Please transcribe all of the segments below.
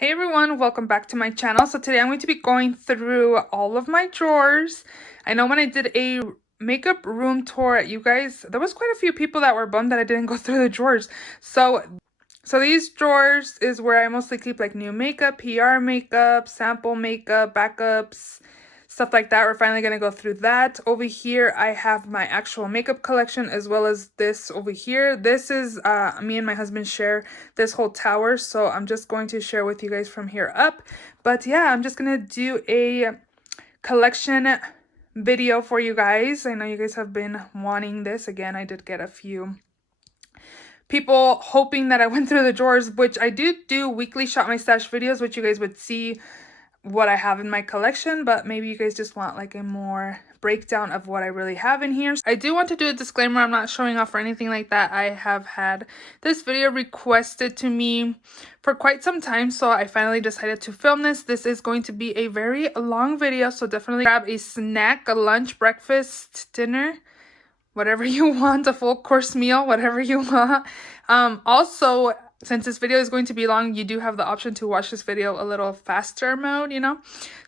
Hey everyone, welcome back to my channel. So today I'm going to be going through all of my drawers. I know when I did a makeup room tour, you guys, there was quite a few people that were bummed that I didn't go through the drawers. So these drawers is where I mostly keep like new makeup, PR makeup, sample makeup, backups, stuff like that. We're finally going to go through that. Over here, I have my actual makeup collection as well as this over here. This is, me and my husband share this whole tower. So I'm just going to share with you guys from here up. But yeah, I'm just going to do a collection video for you guys. I know you guys have been wanting this. Again, I did get a few people hoping that I went through the drawers, which I do weekly shop my stash videos, which you guys would see what I have in my collection, but maybe you guys just want like a more breakdown of what I really have in here. I do want to do a disclaimer. I'm not showing off or anything like that. I have had this video requested to me for quite some time, so I finally decided to film this. This is going to be a very long video, so definitely grab a snack, a lunch, breakfast, dinner, whatever you want, a full course meal, whatever you want. Also, since this video is going to be long, you do have the option to watch this video a little faster mode,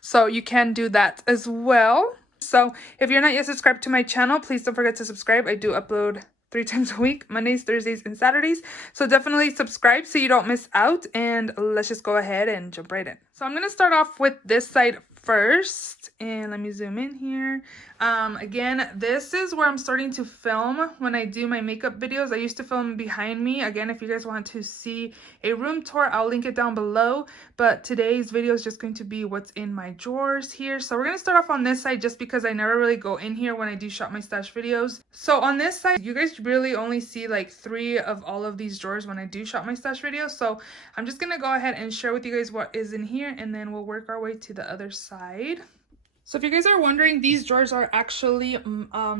so you can do that as well. So if you're not yet subscribed to my channel, please don't forget to subscribe. I do upload 3 times a week, Mondays, Thursdays, and Saturdays. So definitely subscribe so you don't miss out, and let's just go ahead and jump right in. So I'm going to start off with this side first, and let me zoom in here. Again, this is where I'm starting to film when I do my makeup videos. I used to film behind me. Again, if you guys want to see a room tour, I'll link it down below, but today's video is just going to be what's in my drawers here. So we're going to start off on this side just because I never really go in here when I do shop my stash videos. So on this side, you guys really only see like 3 of all of these drawers when I do shop my stash videos. So I'm just going to go ahead and share with you guys what is in here, and then we'll work our way to the other side. So if you guys are wondering, these drawers are actually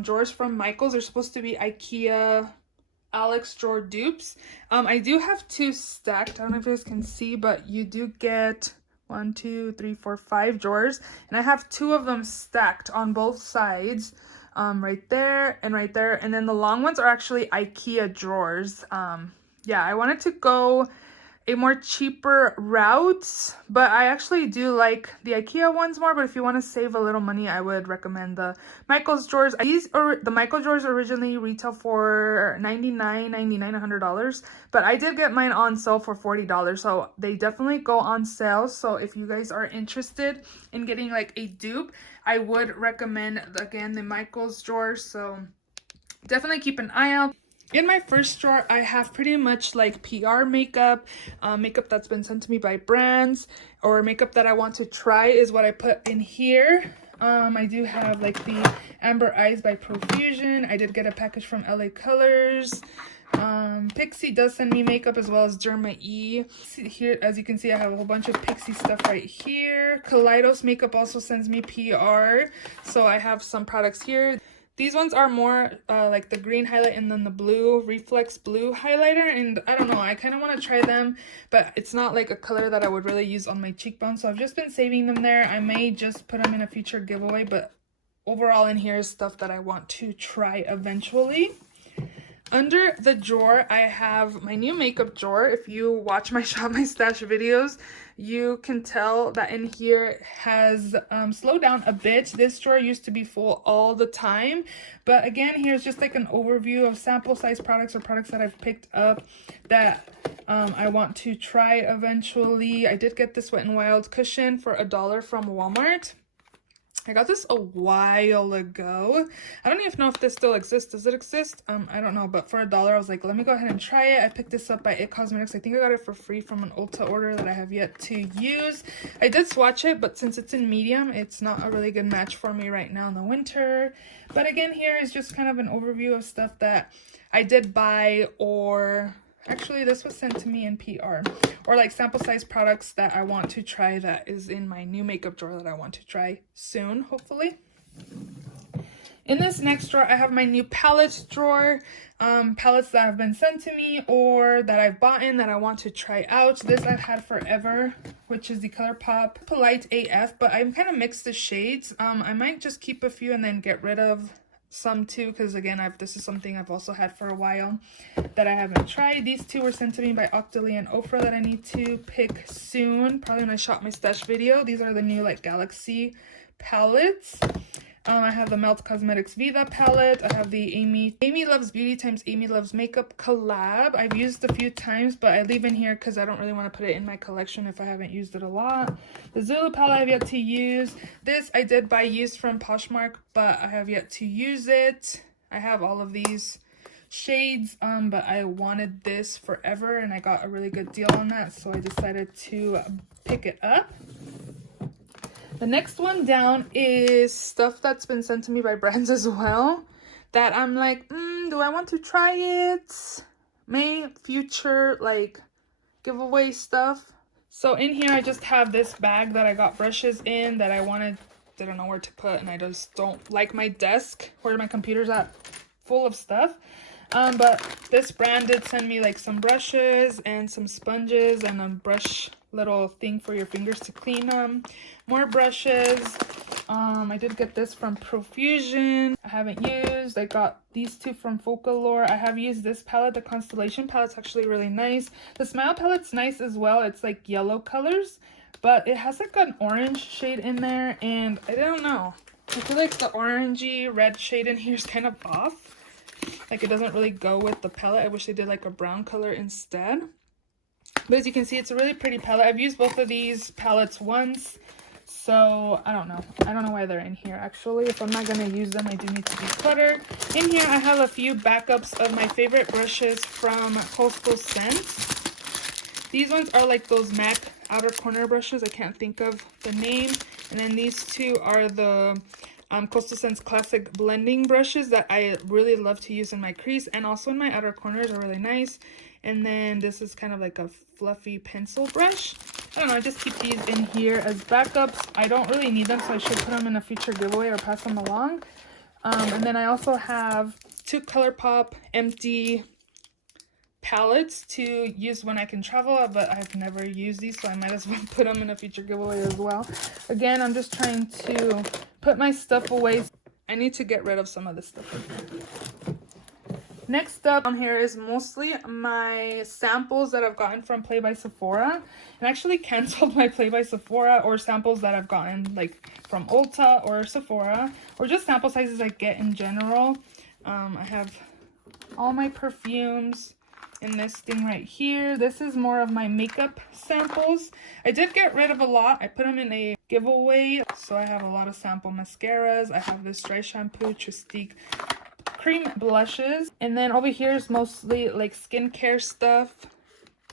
drawers from Michaels. They're supposed to be IKEA Alex drawer dupes. I do have 2 stacked. I don't know if you guys can see, but you do get 1, 2, 3, 4, 5 drawers, and I have 2 of them stacked on both sides, right there and right there. And then the long ones are actually IKEA drawers. Yeah, I wanted to go a more cheaper route, but I actually do like the IKEA ones more. But if you want to save a little money, I would recommend the Michaels drawers. The Michaels drawers originally retail for $99, $100, but I did get mine on sale for $40, so they definitely go on sale. So if you guys are interested in getting like a dupe, I would recommend, again, the Michaels drawers. So definitely keep an eye out. In my first drawer, I have pretty much like PR makeup, makeup that's been sent to me by brands, or makeup that I want to try is what I put in here. I do have like the Amber Eyes by Profusion. I did get a package from LA Colors. Pixie does send me makeup, as well as Derma E. Here, as you can see, I have a whole bunch of Pixie stuff right here. Kaleidos Makeup also sends me PR, so I have some products here. These ones are more like the green highlight and then the blue reflex blue highlighter, and I don't know, I kind of want to try them, but it's not like a color that I would really use on my cheekbones, so I've just been saving them there. I may just put them in a future giveaway, but overall in here is stuff that I want to try eventually. Under the drawer, I have my new makeup drawer. If you watch my Shop My Stash videos, you can tell that in here has slowed down a bit. This drawer used to be full all the time, but again, here's just like an overview of sample size products, or products that I've picked up that I want to try eventually. I did get this Wet n Wild cushion for $1 from Walmart. I got this a while ago. I don't even know if this still exists. Does it exist? I don't know, but for $1, I was like, let me go ahead and try it. I picked this up by It Cosmetics. I think I got it for free from an Ulta order that I have yet to use. I did swatch it, but since it's in medium, it's not a really good match for me right now in the winter. But again, here is just kind of an overview of stuff that I did buy, or actually this was sent to me in PR, or like sample size products that I want to try that is in my new makeup drawer that I want to try soon, hopefully. In this next drawer, I have my new palettes drawer, palettes that have been sent to me or that I've bought in that I want to try out. This I've had forever, which is the ColourPop Polite AF, but I'm kind of mixed the shades. I might just keep a few and then get rid of some too, because again, this is something I've also had for a while that I haven't tried. These two were sent to me by Octoly and Ofra that I need to pick soon, probably when I shot my stash video. These are the new like Galaxy palettes. I have the Melt Cosmetics Vida palette. I have the Amy Loves Beauty times Amy Loves Makeup collab. I've used a few times, but I leave in here because I don't really want to put it in my collection if I haven't used it a lot. The Zulu palette I've yet to use. This I did buy used from Poshmark, but I have yet to use it. I have all of these shades, but I wanted this forever and I got a really good deal on that, so I decided to pick it up. The next one down is stuff that's been sent to me by brands as well that I'm like, do I want to try it? May future like giveaway stuff. So in here I just have this bag that I got brushes in that I didn't know where to put, and I just don't like my desk where my computer's at full of stuff. But this brand did send me like some brushes and some sponges and a brush little thing for your fingers to clean them. More brushes. I did get this from Profusion. I haven't used. I got these two from Focalure. I have used this palette. The Constellation palette's actually really nice. The Smile palette's nice as well. It's like yellow colors, but it has like an orange shade in there, and I don't know. I feel like the orangey red shade in here is kind of off. Like it doesn't really go with the palette. I wish they did like a brown color instead. But as you can see, it's a really pretty palette. I've used both of these palettes once, so I don't know. I don't know why they're in here actually. If I'm not going to use them, I do need to declutter. In here, I have a few backups of my favorite brushes from Coastal Scents. These ones are like those MAC outer corner brushes. I can't think of the name. And then these two are the Coastal Scents Classic Blending brushes that I really love to use in my crease and also in my outer corners are really nice. And then this is kind of like a fluffy pencil brush. I don't know, I just keep these in here as backups. I don't really need them, so I should put them in a future giveaway or pass them along. And then I also have two ColourPop empty palettes to use when I can travel, but I've never used these, so I might as well put them in a future giveaway as well. Again, I'm just trying to put my stuff away. I need to get rid of some of this stuff. Next up on here is mostly my samples that I've gotten from Play by Sephora. And actually canceled my Play by Sephora or samples that I've gotten like from Ulta or Sephora, or just sample sizes I get in general. I have all my perfumes in this thing right here. This is more of my makeup samples. I did get rid of a lot. I put them in a giveaway. So I have a lot of sample mascaras. I have this dry shampoo Tristique cream blushes, and then over here is mostly like skincare stuff,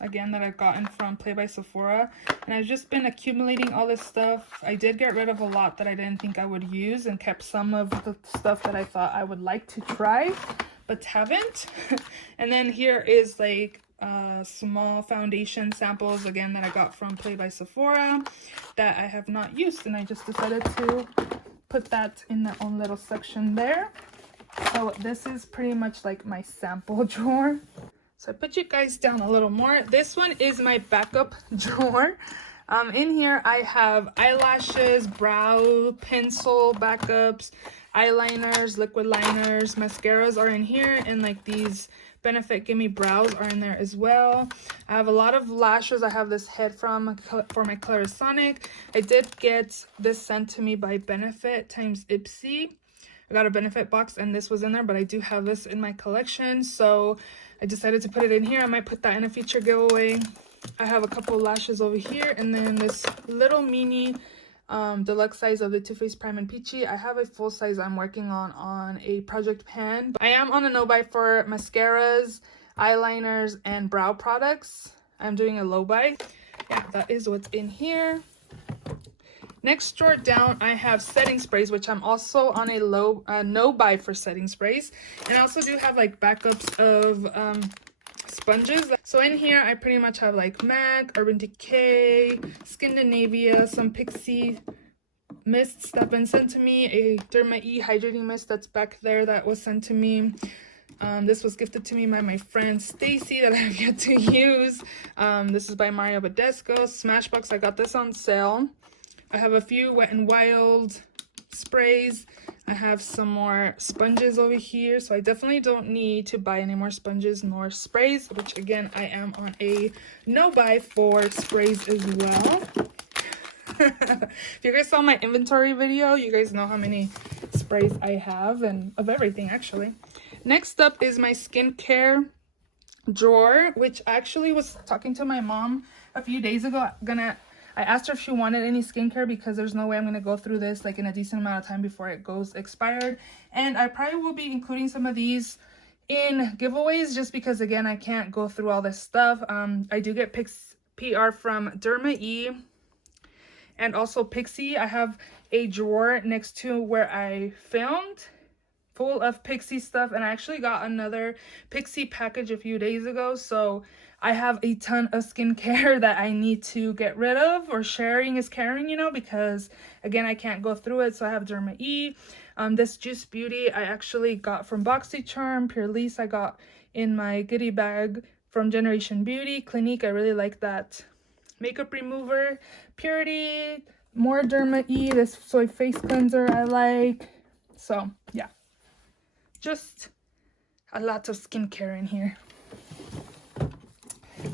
again, that I've gotten from Play by Sephora, and I've just been accumulating all this stuff. I did get rid of a lot that I didn't think I would use and kept some of the stuff that I thought I would like to try but haven't. And then here is like small foundation samples again that I got from Play by Sephora that I have not used, and I just decided to put that in their own little section there. So this is pretty much like my sample drawer. So I put you guys down a little more. This one is my backup drawer. In here I have eyelashes, brow pencil backups, eyeliners, liquid liners, mascaras are in here, and like these Benefit Gimme Brows are in there as well. I have a lot of lashes. I have this head for my Clarisonic. I did get this sent to me by Benefit times Ipsy. I got a Benefit box and this was in there, but I do have this in my collection, so I decided to put it in here. I might put that in a future giveaway. I have a couple lashes over here, and then this little mini deluxe size of the Too Faced Prime and Peachy. I have a full size I'm working on a project pan. I am on a no-buy for mascaras, eyeliners, and brow products. I'm doing a low buy. Yeah, that is what's in here. Next drawer down, I have setting sprays, which I'm also on a no buy for setting sprays. And I also do have like backups of sponges. So in here, I pretty much have like MAC, Urban Decay, Scandinavia, some Pixie mists that have been sent to me, a Derma E hydrating mist that's back there that was sent to me. This was gifted to me by my friend Stacy that I have yet to use. This is by Mario Badescu. Smashbox, I got this on sale. I have a few Wet n Wild sprays. I have some more sponges over here, so I definitely don't need to buy any more sponges nor sprays, which again, I am on a no buy for sprays as well. If you guys saw my inventory video, you guys know how many sprays I have, and of everything actually. Next up is my skincare drawer, which I actually was talking to my mom a few days ago. I asked her if she wanted any skincare because there's no way I'm gonna go through this like in a decent amount of time before it goes expired. And I probably will be including some of these in giveaways just because again I can't go through all this stuff. I do get PR from Derma E and also Pixie. I have a drawer next to where I filmed full of Pixie stuff, and I actually got another Pixie package a few days ago, so I have a ton of skincare that I need to get rid of, or sharing is caring, you know, because again I can't go through it. So I have Derma E. This Juice Beauty I actually got from BoxyCharm. Pure Lisse I got in my goodie bag from Generation Beauty. Clinique, I really like that makeup remover. Purity, more Derma E. This soy face cleanser I like. So yeah, just a lot of skincare in here.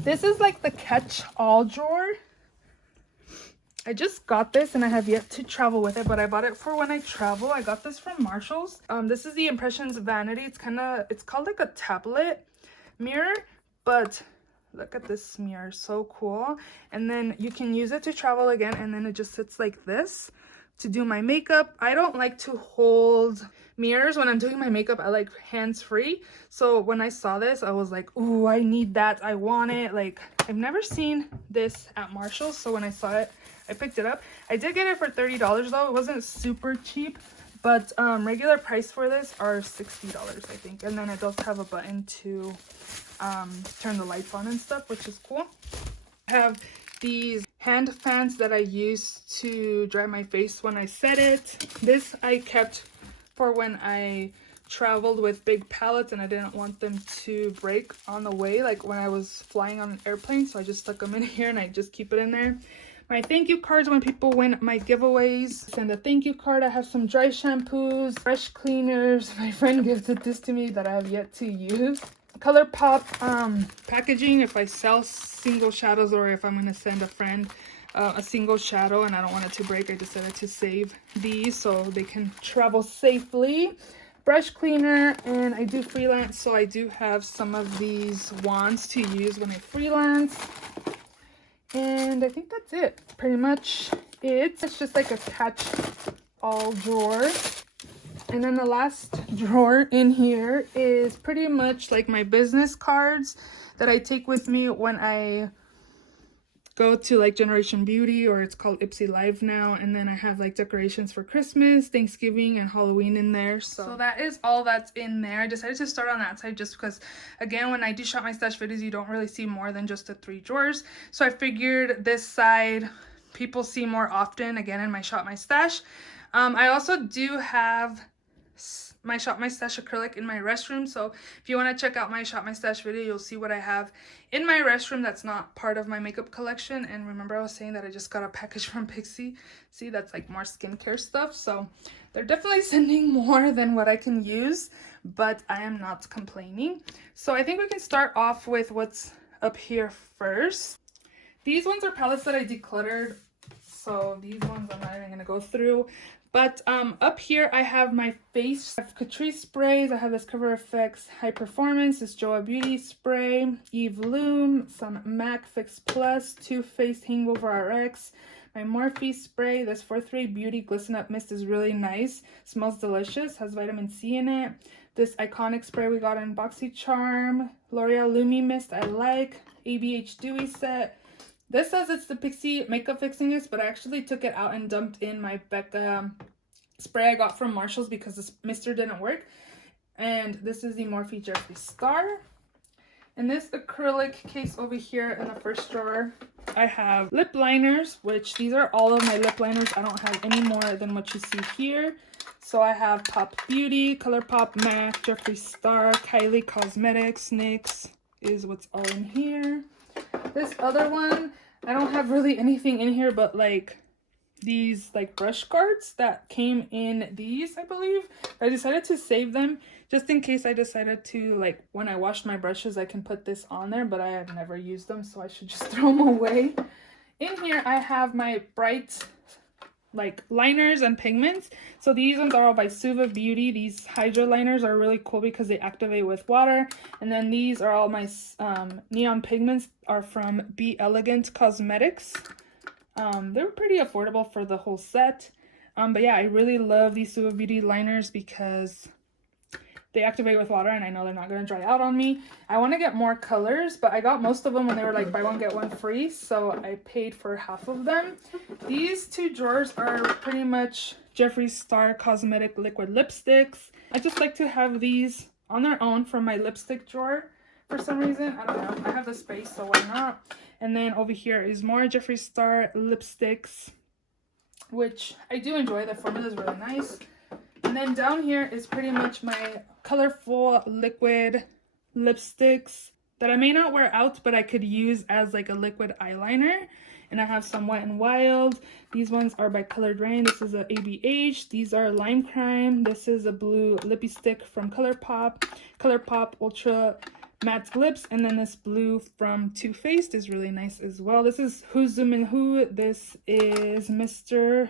This is like the catch-all drawer. I just got this and I have yet to travel with it, but I bought it for when I travel. I got this from Marshall's. This is the Impressions Vanity. It's called like a tablet mirror, but look at this mirror, so cool. And then you can use it to travel again, and then it just sits like this to do my makeup. I don't like to hold mirrors when I'm doing my makeup. I like hands-free. So when I saw this, I was like, ooh, I need that. I want it. Like, I've never seen this at Marshall's, so when I saw it, I picked it up. I did get it for $30 though. It wasn't super cheap, but regular price for this are $60, I think. And then it does have a button to turn the lights on and stuff, which is cool. I have these hand fans that I use to dry my face when I set it. This I kept for when I traveled with big palettes and I didn't want them to break on the way, like when I was flying on an airplane, so I just stuck them in here and I just keep it in there. My thank you cards when people win my giveaways. Send a thank you card. I have some dry shampoos, fresh cleaners. My friend gifted this to me that I have yet to use. ColourPop packaging if I sell single shadows, or if I'm going to send a friend a single shadow and I don't want it to break. I decided to save these so they can travel safely. Brush cleaner, and I do freelance, so I do have some of these wands to use when I freelance. And I think that's it. Pretty much it. It's just like a catch-all drawer. And then the last drawer in here is pretty much like my business cards that I take with me when I go to like Generation Beauty, or it's called Ipsy Live now. And then I have like decorations for Christmas, Thanksgiving, and Halloween in there. So that is all that's in there. I decided to start on that side just because, again, when I do Shop My Stash videos, you don't really see more than just the 3 drawers. So I figured this side people see more often, again, in my Shop My Stash. I also do have my Shop My Stash acrylic in my restroom, so if you want to check out my Shop My Stash video, you'll see what I have in my restroom that's not part of my makeup collection. And remember I was saying that I just got a package from Pixie. See, that's like more skincare stuff, so they're definitely sending more than what I can use, but I am not complaining. So I think we can start off with what's up here first. These ones are palettes that I decluttered, so these ones I'm not even going to go through. But up here I have my face. I have Catrice sprays. I have this Cover FX High Performance, this Joa Beauty spray, Eve Loom, some MAC Fix Plus, Too Faced Hangover RX, my Morphe spray. This 4-3 Beauty Glisten Up Mist is really nice. Smells delicious. Has vitamin C in it. This iconic spray we got in BoxyCharm. L'Oreal Lumi Mist I like. ABH Dewy Set. This says it's the Pixie Makeup Fixing Mist, but I actually took it out and dumped in my Becca spray I got from Marshall's because this mister didn't work. And this is the Morphe Jeffree Star. In this acrylic case over here in the first drawer, I have lip liners, which these are all of my lip liners. I don't have any more than what you see here. So I have Pop Beauty, ColourPop, MAC, Jeffree Star, Kylie Cosmetics, NYX is what's all in here. This other one, I don't have really anything in here but like these like brush guards that came in these, I believe. I decided to save them just in case I decided to, like, when I wash my brushes, I can put this on there, but I have never used them, so I should just throw them away. In here, I have my bright, like, liners and pigments. So these ones are all by Suva Beauty. These Hydra liners are really cool because they activate with water. And then these are all my neon pigments are from Be Elegant Cosmetics. They're pretty affordable for the whole set. But yeah, I really love these Suva Beauty liners because they activate with water and I know they're not going to dry out on me. I want to get more colors, but I got most of them when they were like buy one get one free, so I paid for half of them. These two drawers are pretty much Jeffree Star Cosmetic liquid lipsticks. I just like to have these on their own from my lipstick drawer for some reason. I don't know. I have the space, so why not? And then over here is more Jeffree Star lipsticks, which I do enjoy. The formula is really nice. And then down here is pretty much my colorful liquid lipsticks that I may not wear out, but I could use as like a liquid eyeliner. And I have some Wet n Wild. These ones are by Colored Rain. This is a ABH. These are Lime Crime. This is a blue lippy stick from ColourPop Ultra Matte Lips. And then this blue from Too Faced is really nice as well. This is Who's Zooming Who. This is Mr.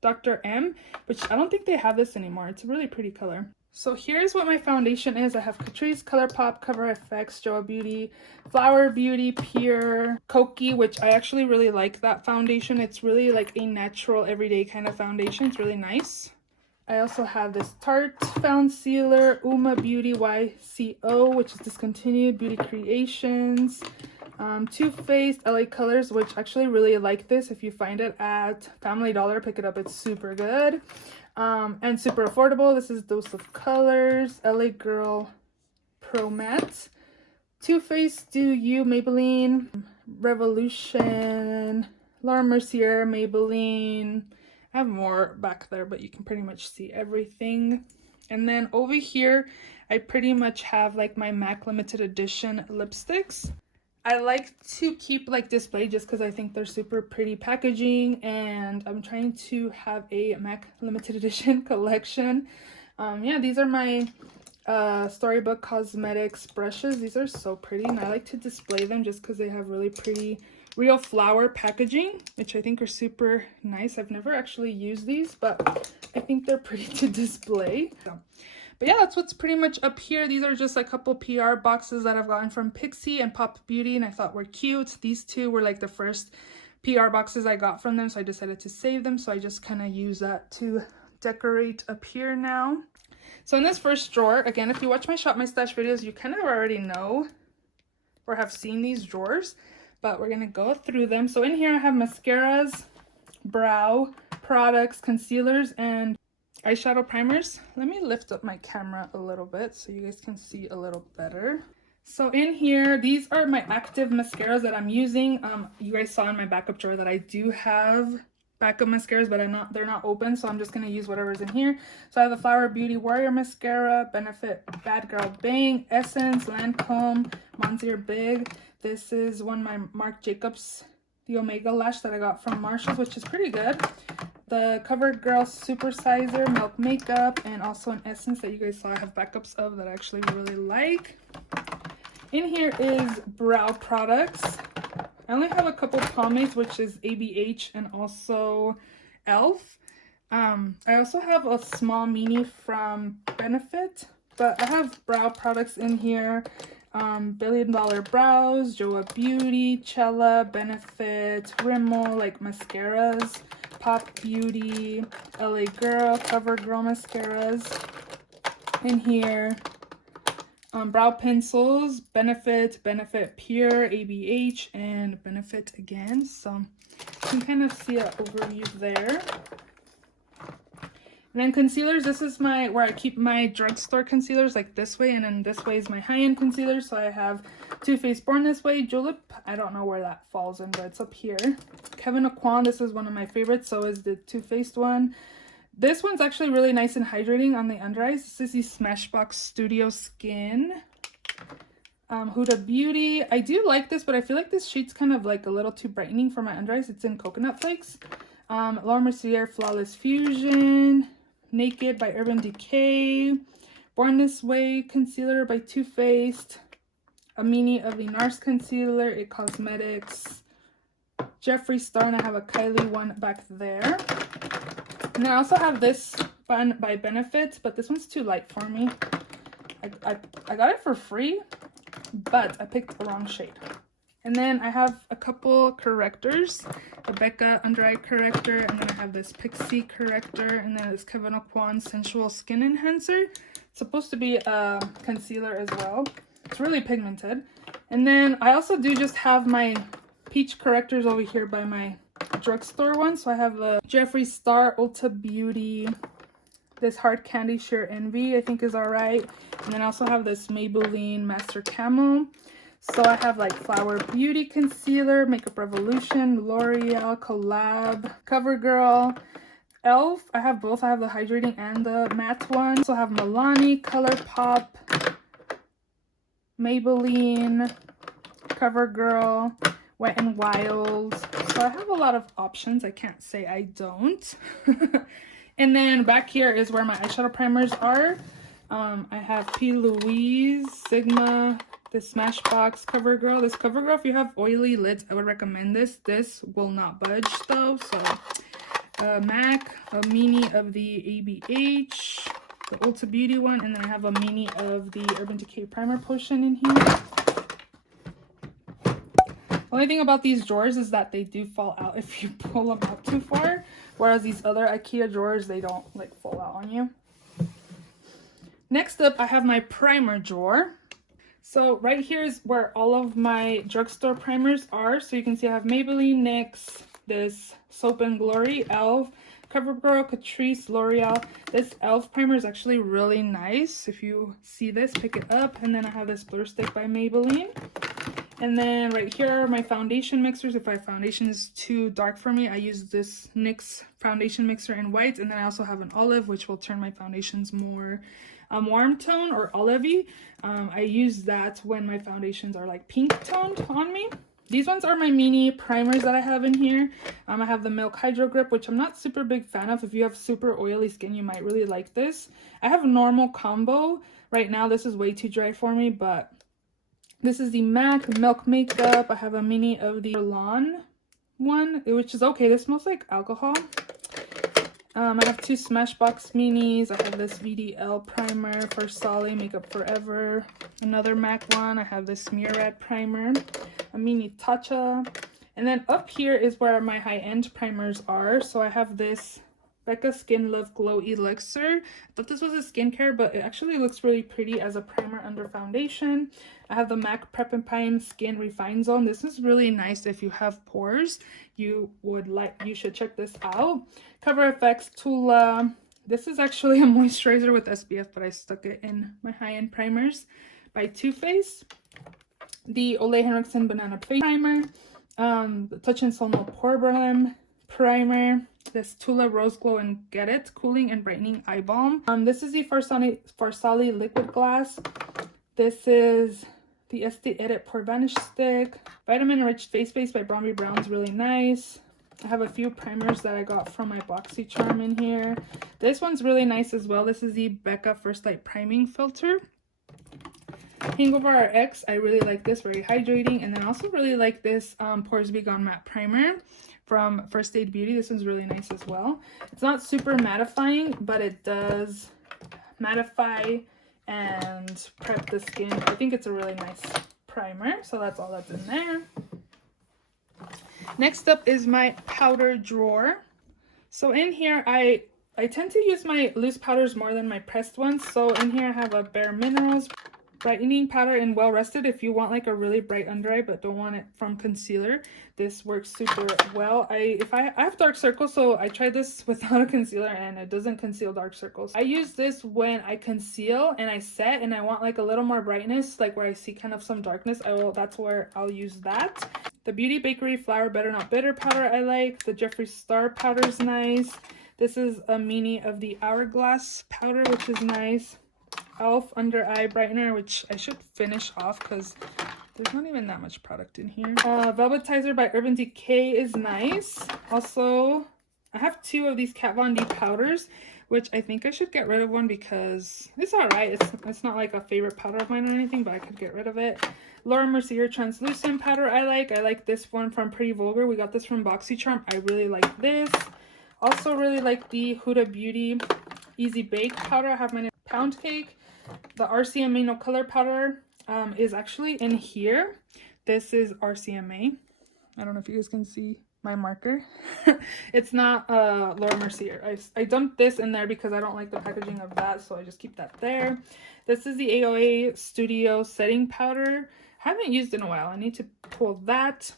Dr. M, which I don't think they have this anymore. It's a really pretty color. So here's what my foundation is. I have Catrice, ColourPop, Cover FX, Joa Beauty, Flower Beauty, Pure, Koki, which I actually really like that foundation. It's really like a natural everyday kind of foundation. It's really nice. I also have this Tarte Concealer, Uma Beauty YCO, which is discontinued, Beauty Creations, Too Faced LA Colors, which actually really like this. If you find it at Family Dollar, pick it up. It's super good and super affordable. This is Dose of Colors, LA Girl Pro Matte, Too Faced Do You, Maybelline, Revolution, Laura Mercier, Maybelline. I have more back there, but you can pretty much see everything. And then over here, I pretty much have like my MAC limited edition lipsticks. I like to keep like display just because I think they're super pretty packaging, and I'm trying to have a MAC limited edition collection. Yeah, these are my Storybook Cosmetics brushes. These are so pretty, and I like to display them just because they have really pretty real flower packaging, which I think are super nice. I've never actually used these, but I think they're pretty to display. But yeah, that's what's pretty much up here. These are just a couple PR boxes that I've gotten from Pixie and Pop Beauty, and I thought were cute. These two were like the first PR boxes I got from them, so I decided to save them. So I just kind of use that to decorate up here now. So in this first drawer, again, if you watch my Shop My Stash videos, you kind of already know or have seen these drawers, but we're gonna go through them. So in here I have mascaras, brow products, concealers, and eyeshadow primers. Let me lift up my camera a little bit so you guys can see a little better. So in here, these are my active mascaras that I'm using. You guys saw in my backup drawer that I do have backup mascaras, but they're not open, so I'm just gonna use whatever's in here. So I have the Flower Beauty Warrior Mascara, Benefit Bad Girl Bang, Essence, Lancome, Monsieur Big. This is one of my Marc Jacobs, the Omega Lash that I got from Marshalls, which is pretty good. The CoverGirl Supersizer Milk Makeup, and also an Essence that you guys saw I have backups of that I actually really like. In here is brow products. I only have a couple pomades, which is ABH and also e.l.f. I also have a small mini from Benefit, but I have brow products in here. Billion Dollar Brows, Joa Beauty, Cella, Benefit, Rimmel, like mascaras, Pop Beauty, LA Girl, CoverGirl mascaras. In here, brow pencils, Benefit, Benefit Pure, ABH, and Benefit again. So you can kind of see an overview there. And then concealers, this is where I keep my drugstore concealers, like this way, and then this way is my high-end concealer. So I have Too Faced Born This Way, Julep, I don't know where that falls in, but it's up here. Kevyn Aucoin, this is one of my favorites, so is the Too Faced one. This one's actually really nice and hydrating on the under eyes. This is the Smashbox Studio Skin. Huda Beauty, I do like this, but I feel like this sheet's kind of like a little too brightening for my under eyes. It's in Coconut Flakes. Laura Mercier Flawless Fusion, Naked by Urban Decay, Born This Way Concealer by Too Faced, a mini of the NARS Concealer, It Cosmetics, Jeffree Star, and I have a Kylie one back there. And then I also have this one by Benefit, but this one's too light for me. I got it for free, but I picked the wrong shade. And then I have a couple correctors, a Becca Under Eye Corrector, and then I have this Pixie Corrector, and then this Kevin Aucoin Sensual Skin Enhancer. It's supposed to be a concealer as well. It's really pigmented. And then I also do just have my peach correctors over here by my drugstore one. So I have the Jeffree Star Ulta Beauty, this Hard Candy Sheer Envy, I think is alright. And then I also have this Maybelline Master Camo. So I have like Flower Beauty Concealer, Makeup Revolution, L'Oreal Collab, CoverGirl, e.l.f. I have both. I have the hydrating and the matte one. Also have Milani, ColourPop, Maybelline, CoverGirl, Wet n Wild. So I have a lot of options. I can't say I don't. And then back here is where my eyeshadow primers are. I have P. Louise, Sigma, this Smashbox, CoverGirl. This CoverGirl, if you have oily lids, I would recommend this. This will not budge though. So MAC, a mini of the ABH, the Ulta Beauty one, and then I have a mini of the Urban Decay Primer Potion in here. The only thing about these drawers is that they do fall out if you pull them out too far, whereas these other IKEA drawers, they don't like fall out on you. Next up, I have my primer drawer. So right here is where all of my drugstore primers are. So you can see I have Maybelline, NYX, this Soap and Glory, e.l.f., CoverGirl, Catrice, L'Oreal. This e.l.f. primer is actually really nice. If you see this, pick it up. And then I have this Blur Stick by Maybelline. And then right here are my foundation mixers. If my foundation is too dark for me, I use this NYX foundation mixer in white. And then I also have an olive, which will turn my foundations more warm tone or olivey. I use that when my foundations are like pink toned on me. These ones are my mini primers that I have in here. I have the Milk Hydro Grip, which I'm not super big fan of. If you have super oily skin, you might really like this. I have a normal combo. Right now, this is way too dry for me, but this is the MAC Milk Makeup. I have a mini of the Lawn one, which is okay. This smells like alcohol. I have two Smashbox minis. I have this VDL primer for Solly Makeup Forever. Another MAC one. I have this Murad primer. A mini Tatcha. And then up here is where my high-end primers are. So I have this Becca Skin Love Glow Elixir. I thought this was a skincare, but it actually looks really pretty as a primer under foundation. I have the MAC Prep and Prime Skin Refine Zone. This is really nice if you have pores. You should check this out. Cover FX Tula. This is actually a moisturizer with SPF, but I stuck it in my high-end primers by Too Faced. The Ole Henriksen Banana Face Primer. The Touch and Soul No Pore Problem Primer. This Tula Rose Glow and Get It Cooling and Brightening Eye Balm. This is the Farsali Liquid Glass. This is the Estee Edit Pore Vanish Stick. Vitamin Enriched Face Base by Bromby Brown is really nice. I have a few primers that I got from my BoxyCharm in here. This one's really nice as well. This is the Becca First Light Priming Filter. Hangover RX, I really like this, very hydrating. And then I also really like this Pores Be Gone Matte Primer from First Aid Beauty. This one's really nice as well. It's not super mattifying, but it does mattify and prep the skin. I think it's a really nice primer. So that's all that's in there. Next up is my powder drawer. So in here, I tend to use my loose powders more than my pressed ones. So in here I have a Bare Minerals brightening powder in Well Rested. If you want like a really bright under eye but don't want it from concealer, this works super well. I have dark circles, so I tried this without a concealer and it doesn't conceal dark circles. I use this when I conceal and I set and I want like a little more brightness, like where I see kind of some darkness. That's where I'll use that. The Beauty Bakery Flour Better Not Bitter powder I like. The Jeffree Star powder is nice. This is a mini of the Hourglass powder, which is nice. e.l.f. Under Eye Brightener, which I should finish off because there's not even that much product in here. Velvetizer by Urban Decay is nice. Also, I have 2 of these Kat Von D powders, which I think I should get rid of one because it's alright. It's not like a favorite powder of mine or anything, but I could get rid of it. Laura Mercier translucent powder I like this one from Pretty Vulgar. We got this from BoxyCharm. I really like this. Also really like the Huda Beauty Easy Bake powder. I have mine in Pound Cake. The RCMA No Color powder is actually in here. This is RCMA. I don't know if you guys can see my marker. It's not Laura Mercier. I dumped this in there because I don't like the packaging of that, so I just keep that there. This is the AOA Studio Setting Powder. I haven't used it in a while. I need to pull that.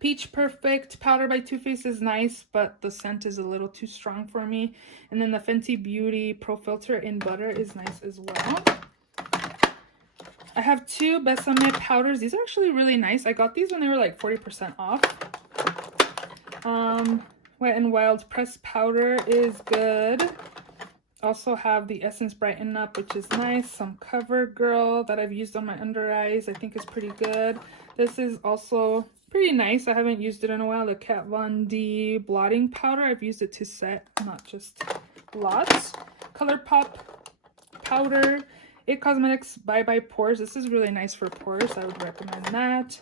Peach Perfect powder by Too Faced is nice, but the scent is a little too strong for me. And then the Fenty Beauty Pro Filter in Butter is nice as well. I have 2 Besame powders. These are actually really nice. I got these when they were like 40% off. Wet n Wild pressed powder is good. Also have the Essence Brighten Up, which is nice. Some CoverGirl that I've used on my under eyes, I think is pretty good. This is also pretty nice. I haven't used it in a while. The Kat Von D blotting powder. I've used it to set, not just blots. ColourPop powder. It Cosmetics Bye Bye Pores. This is really nice for pores. I would recommend that.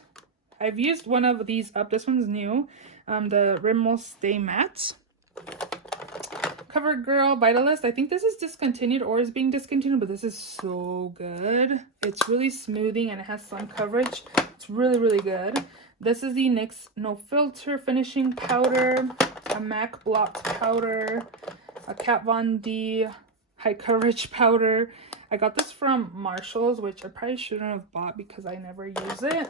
I've used one of these up. This one's new. The Rimmel Stay Matte. CoverGirl Vitalist. I think this is discontinued or is being discontinued, but this is so good. It's really smoothing and it has sun coverage. It's really, really good. This is the NYX No Filter Finishing Powder. A MAC Blot Powder. A Kat Von D High Coverage Powder. I got this from Marshall's, which I probably shouldn't have bought because I never use it.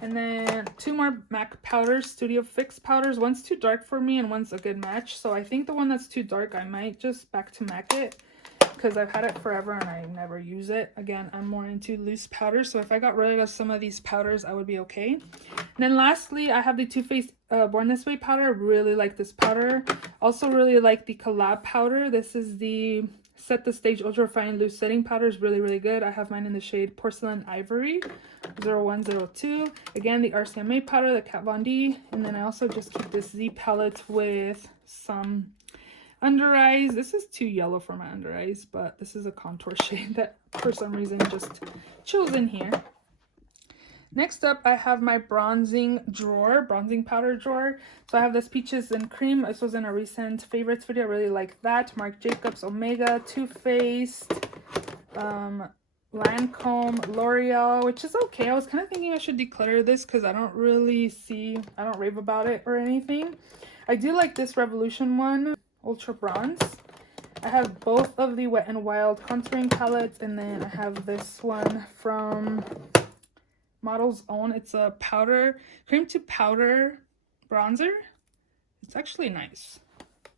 And then 2 more MAC powders, Studio Fix powders. One's too dark for me and one's a good match. So I think the one that's too dark, I might just back to MAC it because I've had it forever and I never use it. Again, I'm more into loose powders. So if I got rid of some of these powders, I would be okay. And then lastly, I have the Too Faced Born This Way powder. I really like this powder. Also really like the Collab powder. This is the Set the Stage Ultra Fine Loose Setting Powder. Is really, really good. I have mine in the shade Porcelain Ivory 0102. Again, the RCMA powder, the Kat Von D. And then I also just keep this Z palette with some under eyes. This is too yellow for my under eyes, but this is a contour shade that for some reason just chills in here. Next up, I have my bronzing powder drawer. So I have this Peaches and Cream. This was in a recent favorites video. I really like that. Marc Jacobs, Omega, Too Faced, Lancome, L'Oreal, which is okay. I was kind of thinking I should declutter this because I don't rave about it or anything. I do like this Revolution one, Ultra Bronze. I have both of the Wet n Wild contouring palettes, and then I have this one from Model's Own. It's a powder, cream to powder bronzer. It's actually nice.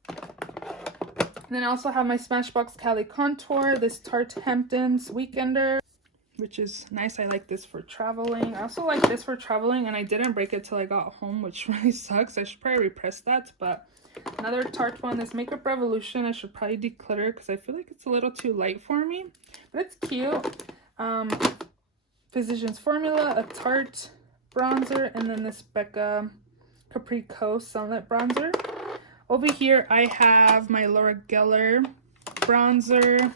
And then I also have my Smashbox Cali Contour, this Tarte Hamptons Weekender, which is nice. I like this for traveling. I also like this for traveling, and I didn't break it till I got home, which really sucks. I should probably repress that, but another Tarte one, this Makeup Revolution. I should probably declutter because I feel like it's a little too light for me, but it's cute. Physicians Formula, a Tarte bronzer, and then this Becca Capri Co Sunlit bronzer. Over here, I have my Laura Geller bronzer,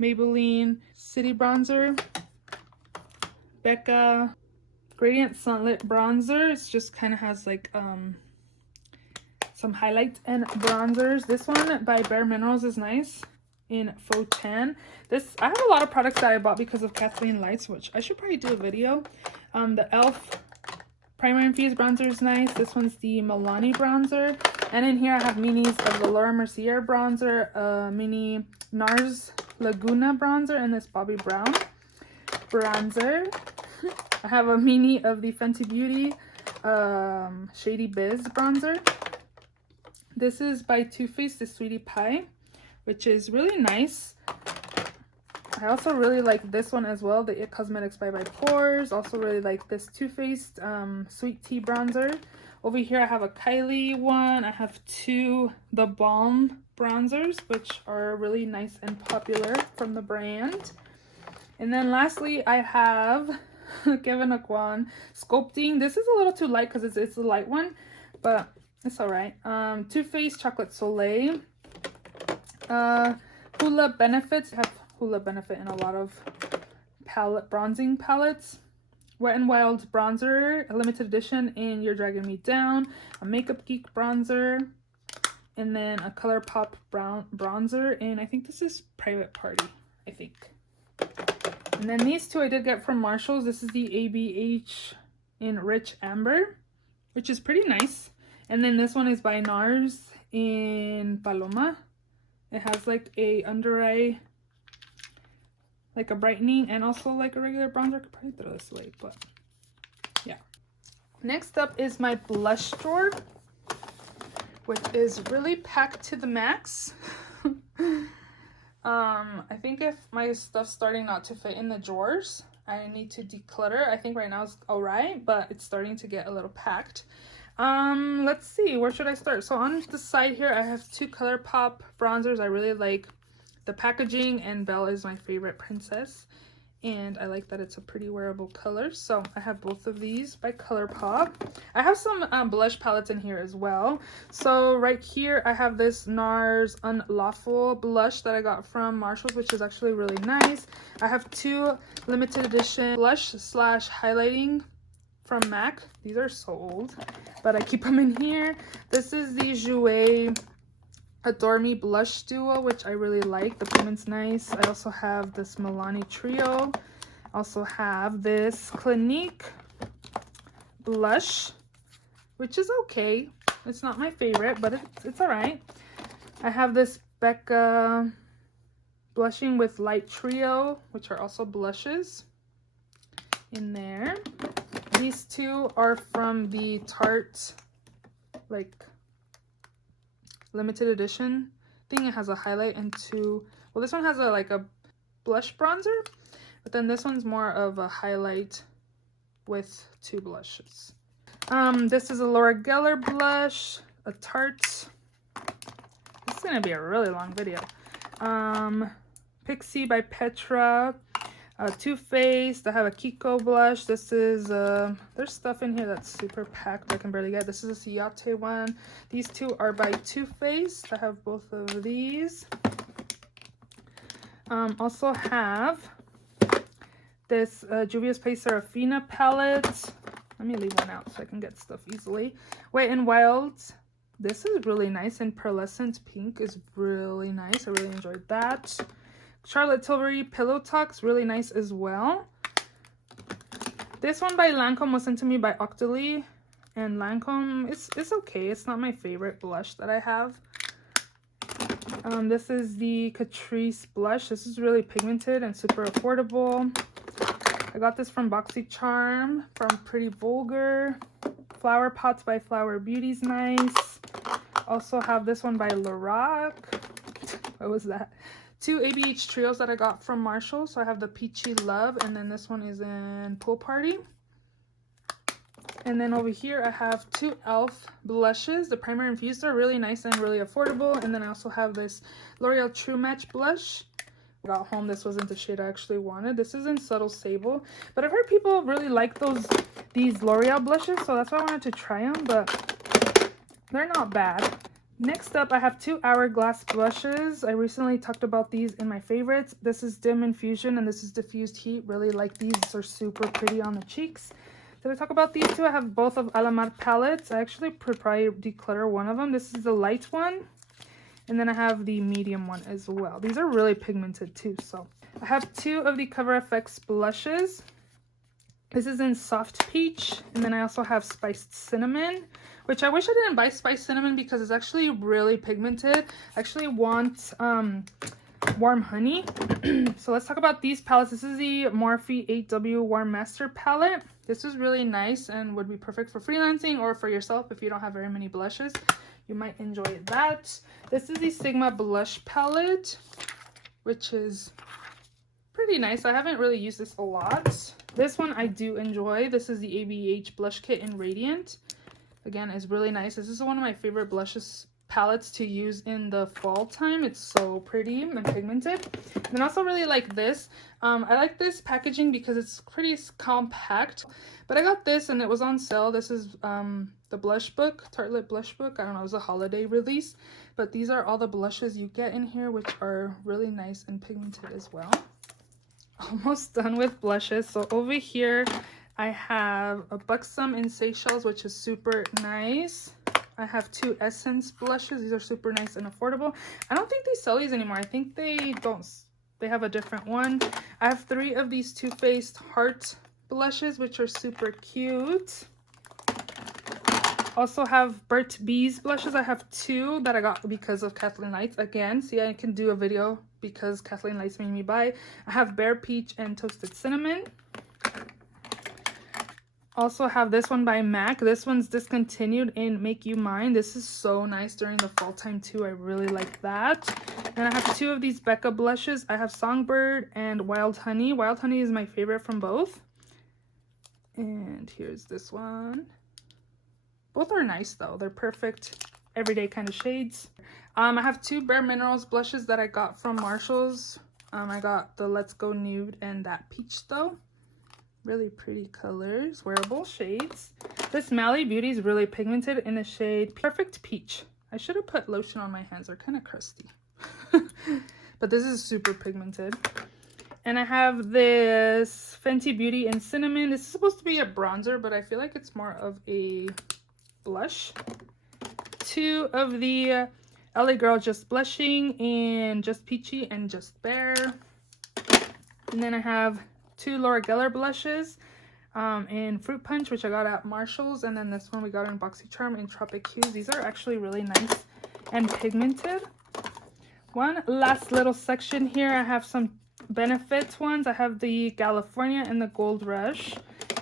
Maybelline City bronzer, Becca Gradient Sunlit bronzer. It just kind of has like some highlights and bronzers. This one by Bare Minerals is nice in Faux Tan. I have a lot of products that I bought because of Kathleen Lights, which I should probably do a video. The e.l.f. Primer Infused bronzer is nice. This one's the Milani bronzer. And in here I have minis of the Laura Mercier bronzer, mini NARS Laguna bronzer, and this Bobbi Brown bronzer. I have a mini of the Fenty Beauty Shady Biz bronzer. This is by Too Faced, the Sweetie Pie, which is really nice. I also really like this one as well, the It Cosmetics by Pores. Also really like this Too Faced Sweet Tea bronzer. Over here I have a Kylie one. I have 2 The Balm bronzers, which are really nice and popular from the brand. And then lastly I have Kevyn Aucoin Sculpting. This is a little too light because it's a light one, but It's alright. Too Faced Chocolate Soleil. Hula Benefits. I have Hula Benefit in a lot of bronzing palettes. Wet n Wild bronzer, a limited edition in You're Dragging Me Down, a Makeup Geek bronzer, and then a ColourPop brown bronzer, and I think this is Private Party, I think. And then these two I did get from Marshalls. This is the ABH in Rich Amber, which is pretty nice. And then this one is by NARS in Paloma. It has like a under eye, like a brightening, and also like a regular bronzer. I could probably throw this away, but yeah. Next up is my blush drawer, which is really packed to the max. I think if my stuff's starting not to fit in the drawers, I need to declutter. I think right now it's alright, but it's starting to get a little packed. Let's see, where should I start? So on the side here, I have two ColourPop bronzers. I really like the packaging, and Belle is my favorite princess, and I like that it's a pretty wearable color. So I have both of these by ColourPop. I have some blush palettes in here as well. So right here I have this NARS Unlawful blush that I got from Marshalls, which is actually really nice. I have two limited edition blush slash highlighting from MAC. These are so old, but I keep them in here. This is the Jouer Adore Me blush duo, which I really like. The pigment's nice. I also have this Milani trio. Also have this Clinique blush, which is okay. It's not my favorite, but it's all right. I have this Becca blushing with light trio, which are also blushes in there. These two are from the Tarte, like, limited edition thing. It has a highlight and two, well, this one has a like a blush bronzer, but then this one's more of a highlight with two blushes. This is a Laura Geller blush, a Tarte. This is gonna be a really long video. Pixie by Petra, Too Faced. I have a Kiko blush. This is there's stuff in here that's super packed I can barely get. This is a Ciate one. These two are by Too Faced. I have both of these. Also have this Juvia's Place Serafina palette. Let me leave one out so I can get stuff easily. Wet n Wild. This is really nice, and Pearlescent Pink is really nice. I really enjoyed that. Charlotte Tilbury Pillow Talks, really nice as well. This one by Lancome was sent to me by Octoly, and Lancome, it's okay. It's not my favorite blush that I have. This is the Catrice blush. This is really pigmented and super affordable. I got this from BoxyCharm, from Pretty Vulgar. Flower Pots by Flower Beauty's nice. Also have this one by Lorac. What was that? Two ABH trios that I got from Marshall. So I have the Peachy Love, and then this one is in Pool Party. And then over here I have two e.l.f. blushes. The primer infused are really nice and really affordable. And then I also have this L'Oreal True Match blush. I got home, this wasn't the shade I actually wanted. This is in Subtle Sable, but I've heard people really like these L'Oreal blushes, so that's why I wanted to try them, but they're not bad. Next up, I have two Hourglass blushes. I recently talked about these in my favorites. This is Dim Infusion, and this is Diffused Heat. Really like these. These are super pretty on the cheeks. Did I talk about these two? I have both of Alamar palettes. I actually probably declutter one of them. This is the light one, and then I have the medium one as well. These are really pigmented too. So I have two of the Cover FX blushes. This is in Soft Peach, and then I also have Spiced Cinnamon, which I wish I didn't buy Spiced Cinnamon because it's actually really pigmented. I actually want Warm Honey. So let's talk about these palettes. This is the Morphe 8W Warm Master palette. This is really nice and would be perfect for freelancing or for yourself if you don't have very many blushes. You might enjoy that. This is the Sigma Blush palette, which is pretty nice. I haven't really used this a lot. This one I do enjoy. This is the ABH Blush Kit in Radiant. Again, it's really nice. This is one of my favorite blushes palettes to use in the fall time. It's so pretty and pigmented. And I also really like this. I like this packaging because it's pretty compact. But I got this and it was on sale. This is the blush book, Tartelette blush book. I don't know, it was a holiday release, but these are all the blushes you get in here, which are really nice and pigmented as well. Almost done with blushes. So over here I have a Buxom in Seychelles, which is super nice. I have 2 Essence blushes. These are super nice and affordable. I don't think they sell these anymore. I think they don't. They have a different one. I have 3 of these Too Faced Heart blushes, which are super cute. Also have Burnt Bees blushes. I have 2 that I got because of Kathleen Lights. Again, see, I can do a video because Kathleen Lights made me buy. I have Bare Peach and Toasted Cinnamon. Also have this one by MAC. This one's discontinued in Make You Mine. This is so nice during the fall time too. I really like that. And I have 2 of these Becca blushes. I have Songbird and Wild Honey. Wild Honey is my favorite from both. And here's this one. Both are nice though. They're perfect everyday kind of shades. I have 2 Bare Minerals blushes that I got from Marshall's. I got the Let's Go Nude and that Peach though. Really pretty colors, wearable shades. This Mally Beauty is really pigmented in the shade Perfect Peach. I should have put lotion on my hands. They're kind of crusty. But this is super pigmented. And I have this Fenty Beauty in Cinnamon. This is supposed to be a bronzer, but I feel like it's more of a blush. 2 of the LA Girl Just Blushing and Just Peachy and Just Bare. And then I have 2 Laura Geller blushes in Fruit Punch, which I got at Marshall's. And then this one we got in BoxyCharm in Tropic Hues. These are actually really nice and pigmented. One last little section here. I have some Benefit ones. I have the California and the Gold Rush.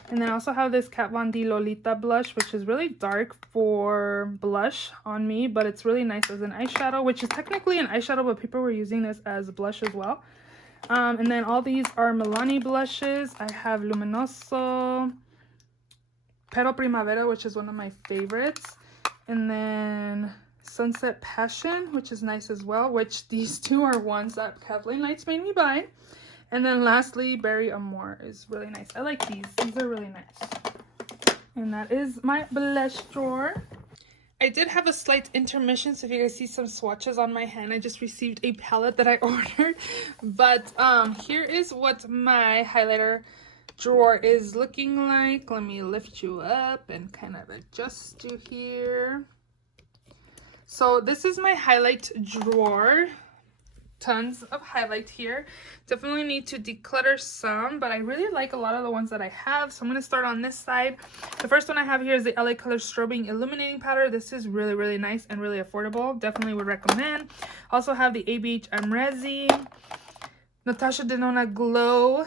And then I also have this Kat Von D Lolita blush, which is really dark for blush on me, but it's really nice as an eyeshadow, which is technically an eyeshadow, but people were using this as a blush as well. And then all these are Milani blushes. I have Luminoso, Pero Primavera, which is one of my favorites. And then Sunset Passion, which is nice as well, which these 2 are ones that Kathleen Lights made me buy. And then lastly, Berry Amore is really nice. I like these. These are really nice. And that is my blush drawer. I did have a slight intermission, so if you guys see some swatches on my hand, I just received a palette that I ordered. But here is what my highlighter drawer is looking like. Let me lift you up and kind of adjust you here. So this is my highlight drawer. Tons of highlight here. Definitely need to declutter some, but I really like a lot of the ones that I have, so I'm going to start on this side. The first one I have here is the LA Color Strobing Illuminating Powder. This is really, really nice and really affordable. Definitely would recommend. Also have the ABH Amrezi. Natasha Denona Glow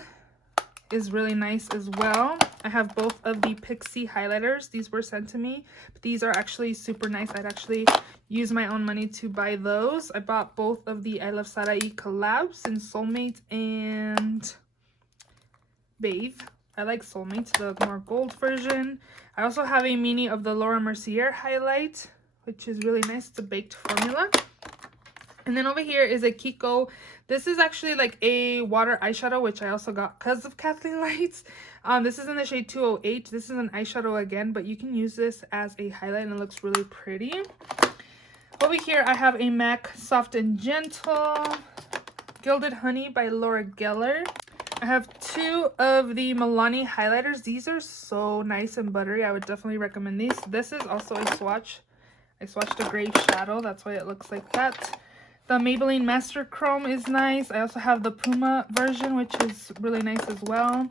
is really nice as well. I have both of the Pixie highlighters. These were sent to me, but these are actually super nice. I'd actually use my own money to buy those. I bought both of the I Love Sarai collabs in Soulmate and Bathe. I like Soulmate, the more gold version. I also have a mini of the Laura Mercier highlight, which is really nice. It's a baked formula. And then over here is a Kiko. This is actually like a water eyeshadow, which I also got because of Kathleen Lights. This is in the shade 208. This is an eyeshadow again, but you can use this as a highlight and it looks really pretty. Over here, I have a MAC Soft and Gentle Gilded Honey by Laura Geller. I have 2 of the Milani highlighters. These are so nice and buttery. I would definitely recommend these. This is also a swatch. I swatched a gray shadow. That's why it looks like that. The Maybelline Master Chrome is nice. I also have the Puma version, which is really nice as well.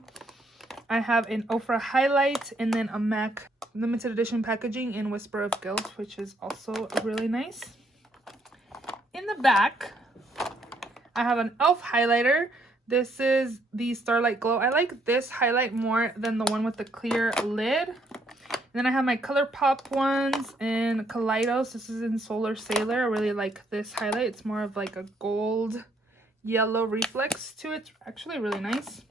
I have an Ofra highlight and then a MAC limited edition packaging in Whisper of Guilt, which is also really nice. In the back, I have an e.l.f. highlighter. This is the Starlight Glow. I like this highlight more than the one with the clear lid. Then I have my ColourPop ones in Kaleidos. This is in Solar Sailor. I really like this highlight. It's more of like a gold yellow reflex to it. It's actually really nice.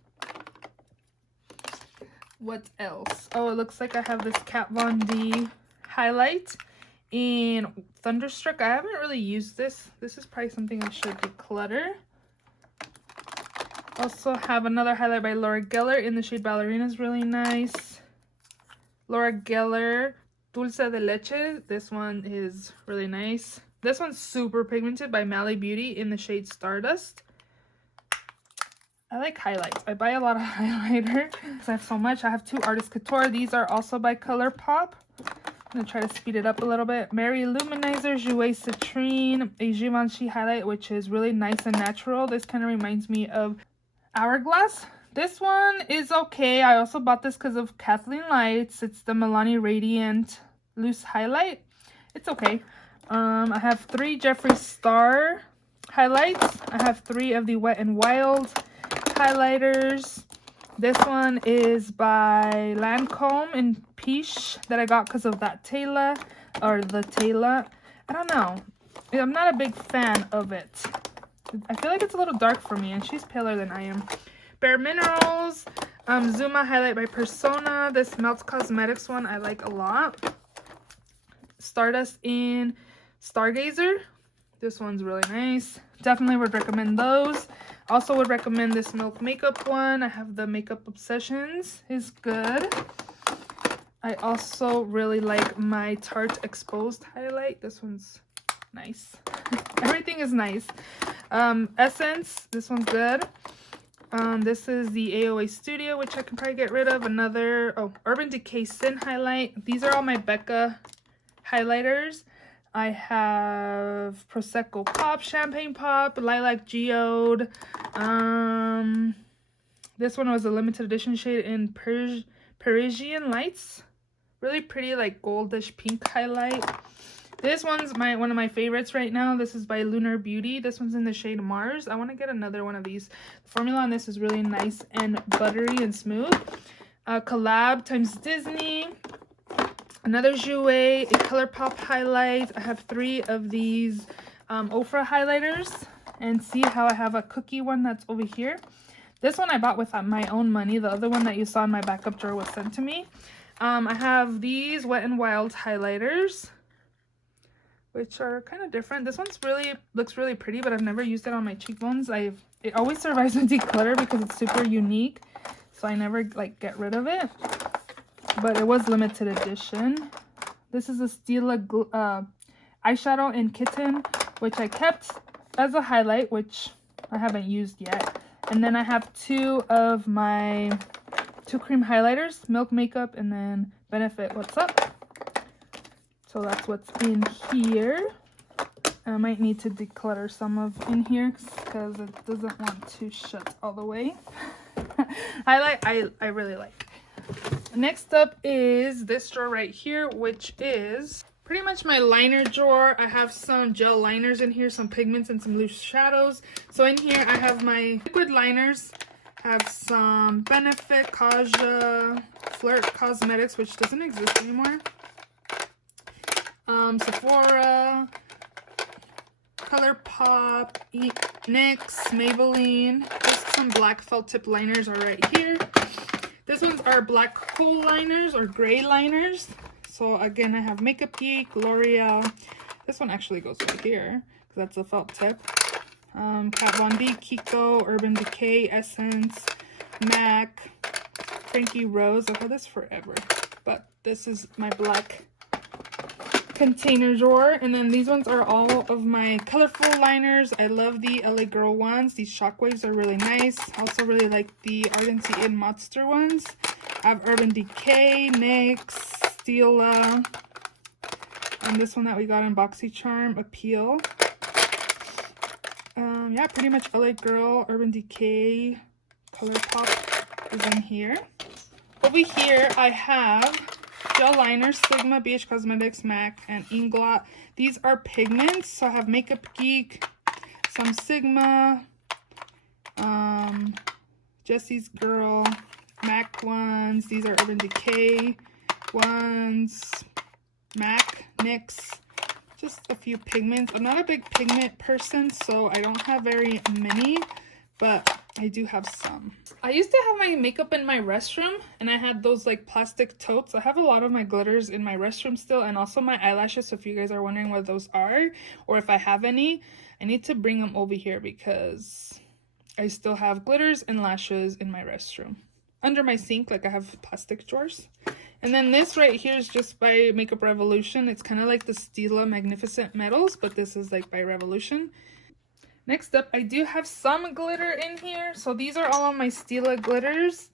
What else? Oh, it looks like I have this Kat Von D highlight in Thunderstruck. I haven't really used this. This is probably something I should declutter. Also have another highlight by Laura Geller in the shade Ballerina. Is really nice. Laura Geller Dulce de Leche. This one is really nice. This one's super pigmented by Mally Beauty in the shade Stardust. I like highlights. I buy a lot of highlighter because I have so much. I have 2 Artist Couture. These are also by ColourPop. I'm going to try to speed it up a little bit. Mary Luminizer Jouer Citrine, a Givenchy highlight, which is really nice and natural. This kind of reminds me of Hourglass. This one is okay. I also bought this because of Kathleen Lights. It's the Milani Radiant Loose Highlight. It's okay. I have 3 Jeffree Star highlights. I have 3 of the Wet n Wild highlighters. This one is by Lancome in Peach that I got because of that Taylor, or the Taylor. I don't know. I'm not a big fan of it. I feel like it's a little dark for me, and she's paler than I am. Bare Minerals, Zuma highlight by Persona. This Melts Cosmetics one I like a lot. Stardust in Stargazer. This one's really nice. Definitely would recommend those. Also would recommend this Milk Makeup one. I have the Makeup Obsessions. Is good. I also really like my Tarte Exposed highlight. This one's nice. Everything is nice. Essence. This one's good. This is the AOA Studio, which I can probably get rid of. Another, Urban Decay Sin highlight. These are all my Becca highlighters. I have Prosecco Pop, Champagne Pop, Lilac Geode. This one was a limited edition shade in Parisian Lights. Really pretty, like goldish pink highlight. This one's one of my favorites right now. This is by Lunar Beauty. This one's in the shade Mars. I want to get another one of these. The formula on this is really nice and buttery and smooth. Collab times Disney. Another Jouer, a ColourPop highlight. I have 3 of these Ofra highlighters. And see how I have a cookie one that's over here. This one I bought with my own money. The other one that you saw in my backup drawer was sent to me. I have these Wet n Wild highlighters, which are kind of different. This one's looks really pretty, but I've never used it on my cheekbones. It always survives in declutter because it's super unique, so I never like get rid of it. But it was limited edition. This is a Stila eyeshadow in Kitten, which I kept as a highlight, which I haven't used yet. And then I have 2 of my 2 cream highlighters, Milk Makeup and then Benefit What's Up. So that's what's in here. I might need to declutter some of in here because it doesn't want to shut all the way. Highlight I really like. Next up is this drawer right here, which is pretty much my liner drawer. I have some gel liners in here, some pigments and some loose shadows. So in here I have my liquid liners. I have some Benefit, Kaja, Flirt Cosmetics, which doesn't exist anymore. Sephora, ColourPop, NYX, Maybelline. Just some black felt tip liners are right here. This one's our black coal liners or gray liners. So again, I have Makeup Geek, L'Oreal. This one actually goes right here because that's a felt tip. Kat Von D, Kiko, Urban Decay, Essence, MAC, Frankie Rose. I've had this forever, but this is my black container drawer. And then these ones are all of my colorful liners. I love the LA Girl ones. These Shockwaves are really nice. I also really like the Ardency in Monster ones. I have Urban Decay, NYX, Stila, and this one that we got in BoxyCharm, Appeal. Yeah, pretty much LA Girl, Urban Decay, ColourPop is in here. Over here, I have gel liners, Sigma, BH Cosmetics, MAC, and Inglot. These are pigments, so I have Makeup Geek, some Sigma, Jessie's Girl, MAC ones. These are Urban Decay ones, MAC, NYX. Just a few pigments. I'm not a big pigment person, so I don't have very many, but I do have some. I used to have my makeup in my restroom, and I had those like plastic totes. I have a lot of my glitters in my restroom still, and also my eyelashes. So if you guys are wondering what those are, or if I have any, I need to bring them over here because I still have glitters and lashes in my restroom. under my sink, like I have plastic drawers. And then this right here is just by Makeup Revolution. It's kind of like the Stila Magnificent Metals, but this is like by Revolution. Next up, I do have some glitter in here. So these are all of my Stila glitters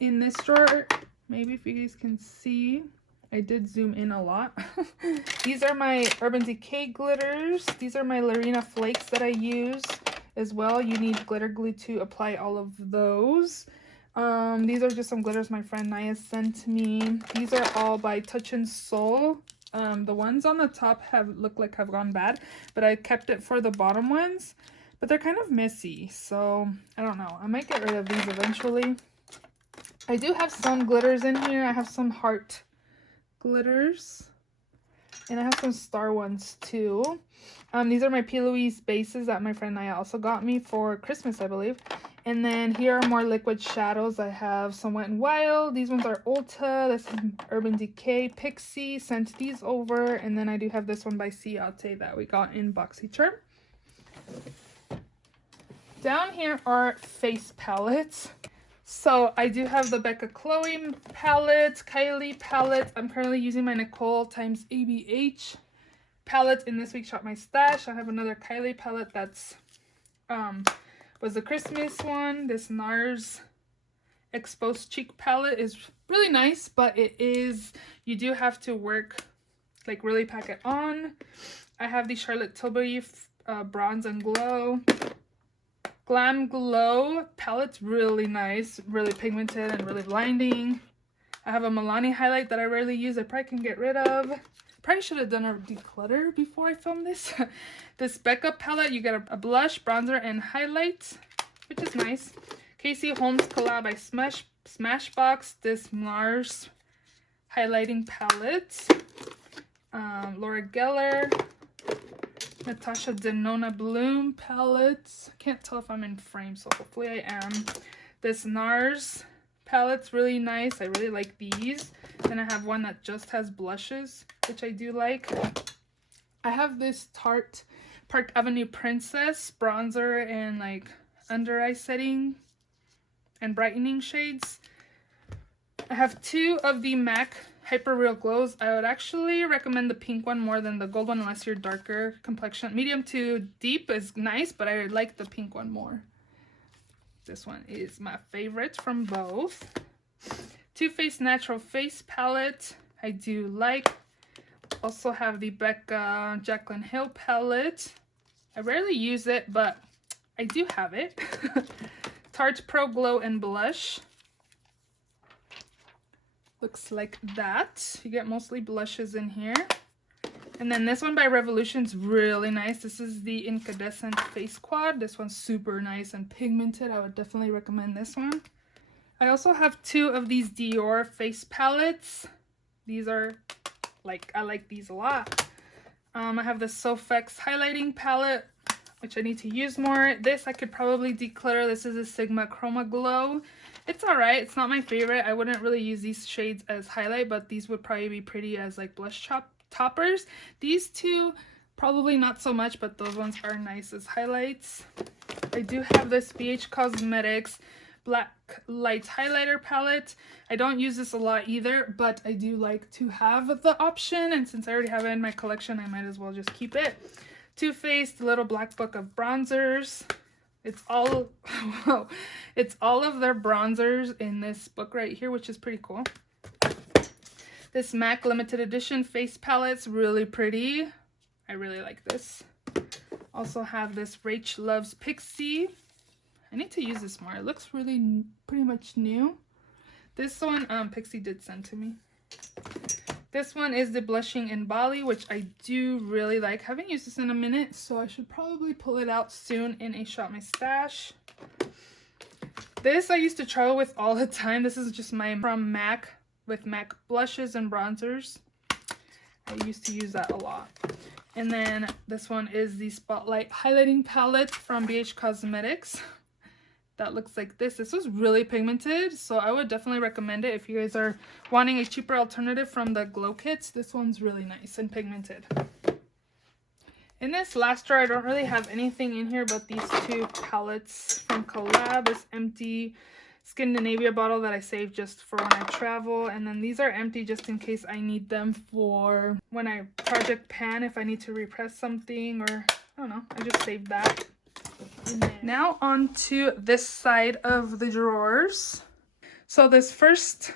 in this drawer. Maybe if you guys can see, I did zoom in a lot. These are my Urban Decay glitters. These are my Lorena flakes that I use as well. You need glitter glue to apply all of those. These are just some glitters my friend Naya sent me. These are all by Touch and Soul. The ones on the top look like have gone bad, but I kept it for the bottom ones. But they're kind of messy, so I don't know. I might get rid of these eventually. I do have some glitters in here. I have some heart glitters, and I have some star ones too. These are my P. Louise bases that my friend Naya also got me for Christmas, I believe. And then here are more liquid shadows. I have some Wet n Wild. These ones are Ulta. This is Urban Decay, Pixie. Sent these over. And then I do have this one by Ciate that we got in BoxyCharm. Down here are face palettes. So I do have the Becca Chloe palette, Kylie palette. I'm currently using my Nicole x ABH palette in this week's Shop My Stash. I have another Kylie palette that's was the Christmas one. This NARS Exposed Cheek palette is really nice, but you do have to work, like really pack it on. I have the Charlotte Tilbury Bronze and Glow. Glam Glow palette's really nice, really pigmented and really blinding. I have a Milani highlight that I rarely use. I probably can get rid of. Probably should have done a declutter before I filmed this. This Becca palette, you get a blush, bronzer, and highlight, which is nice. Casey Holmes collab by Smashbox. This NARS highlighting palette. Laura Geller. Natasha Denona Bloom palette. Can't tell if I'm in frame, so hopefully I am. This NARS palette's really nice. I really like these. Then I have one that just has blushes, which I do like. I have this Tarte Park Avenue Princess bronzer and like under eye setting and brightening shades. I have two of the MAC Hyper Real Glows. I would actually recommend the pink one more than the gold one unless you're darker complexion. Medium to deep is nice, but I like the pink one more. This one is my favorite from both. Too Faced Natural Face Palette. I do like. Also have the Becca Jaclyn Hill palette. I rarely use it, but I do have it. Tarte Pro Glow and Blush. Looks like that. You get mostly blushes in here. And then this one by Revolution's really nice. This is the Incandescent Face Quad. This one's super nice and pigmented. I would definitely recommend this one. I also have two of these Dior face palettes. These are I like these a lot. I have the Sofx highlighting palette, which I need to use more. This I could probably declutter. This is a Sigma Chroma Glow. It's alright. It's not my favorite. I wouldn't really use these shades as highlight, but these would probably be pretty as like blush toppers. These two, probably not so much, but those ones are nice as highlights. I do have this BH Cosmetics Black Light Highlighter palette. I don't use this a lot either, but I do like to have the option, and since I already have it in my collection, I might as well just keep it. Too Faced Little Black Book of Bronzers. It's all it's all of their bronzers in this book right here, which is pretty cool. This MAC limited edition face palette's really pretty. I really like this. Also have this Rach Loves Pixie. I need to use this more. It looks really pretty much new. This one Pixie did send to me. This one is the Blushing in Bali, which I do really like. Haven't used this in a minute, so I should probably pull it out soon in a Shop My Stash. This I used to travel with all the time. This is just my from MAC with MAC blushes and bronzers. I used to use that a lot. And then this one is the Spotlight Highlighting Palette from BH Cosmetics. That looks like this. This was really pigmented, so I would definitely recommend it if you guys are wanting a cheaper alternative from the glow kits. This one's really nice and pigmented. In this last drawer, I don't really have anything in here but these two palettes from Collab. This Empty Scandinavia bottle that I saved just for when I travel. And then these are empty just in case I need them for when I project pan, if I need to repress something, or I don't know, I just saved that. Now on to this side of the drawers. So this first